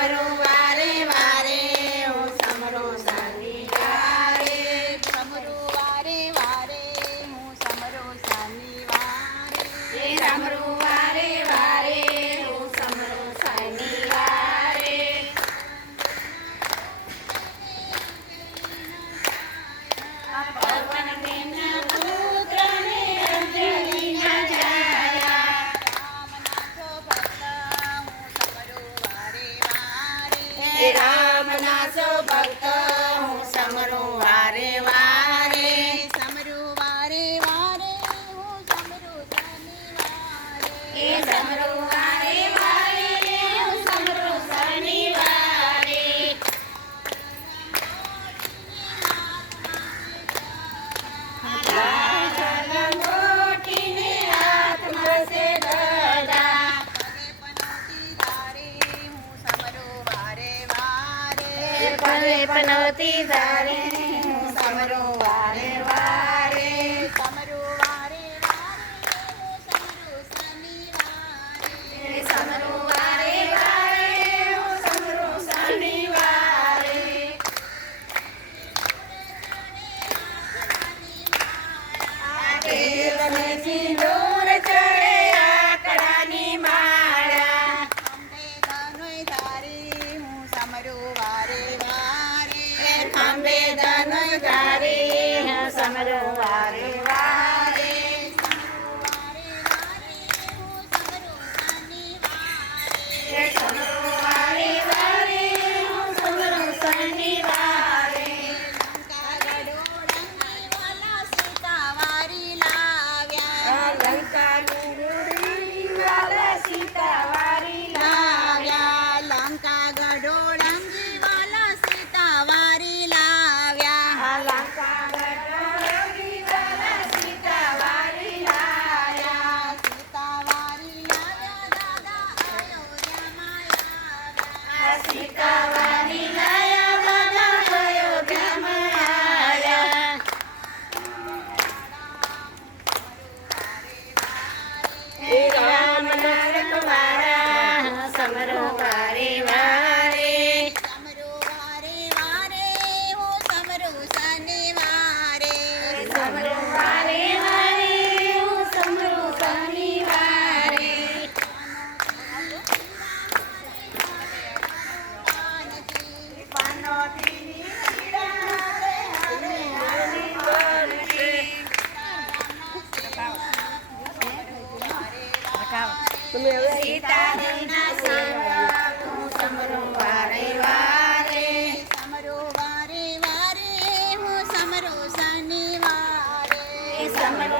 I don't Wow. રામના સૌ ભક્ત આવે પણ આવતી તારે સમરું વારે વારે. સમરું વારે વારે સમરું વારે વારે સમરું സമരവാരേ Samara તમે હવે સીતા સમરો વારે સમરો સમરો